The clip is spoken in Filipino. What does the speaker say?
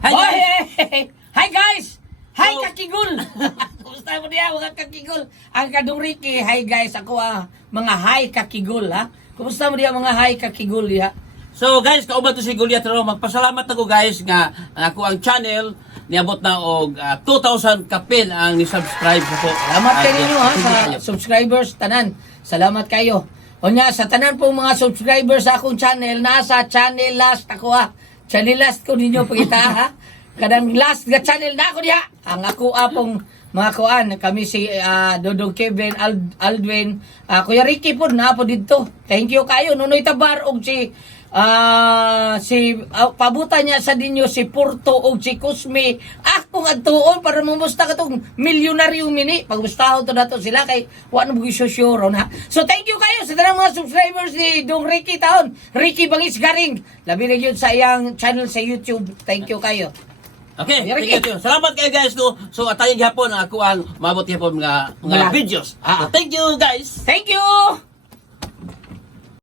Hi Boy, guys! hi guys! Hi So- kakigul! Kumusta mo niya mga kakigul? Ang kadong Ricky, hi guys, ako mga hi kakigul ha. Kumusta mo niya mga hi kakigul ya? So guys, kauban to si Goliath ro. Magpasalamat ako guys nga ako ang channel niabot na og 2,000 kapin ang ni-subscribe ko po. Salamat kayo ninyo ha Thank sa you kayo. subscribers tanan. Salamat kayo. O nya sa tanan pong mga subscribers sa akong channel, nasa channel last ako ha. Channel last ko ninyo pagita ha. Kadang last nga channel na ako diha. Ang ako pong mga kuan, kami si Dodong Kevin, Aldwin, Kuya Ricky po na po dito. Thank you kayo. Nunoy Tabar og si pabutan niya sa dinyo si Porto og si Cosme. Ako nga tuon para mumusta ka tong milyonaryo mini. Pagmustahon to nato sila kay wa na bugi sure ha. So thank you kayo sa tanang mga subscribers ni Dong Ricky taon. Ricky Bangis Garing. Labi na yun sa iyang channel sa YouTube. Thank you kayo. Okay, Ricky. thank you. Salamat kayo guys no. So atayin gihapon ako ang mabot gihapon mga Wala. videos. Ah. So, thank you guys. Thank you!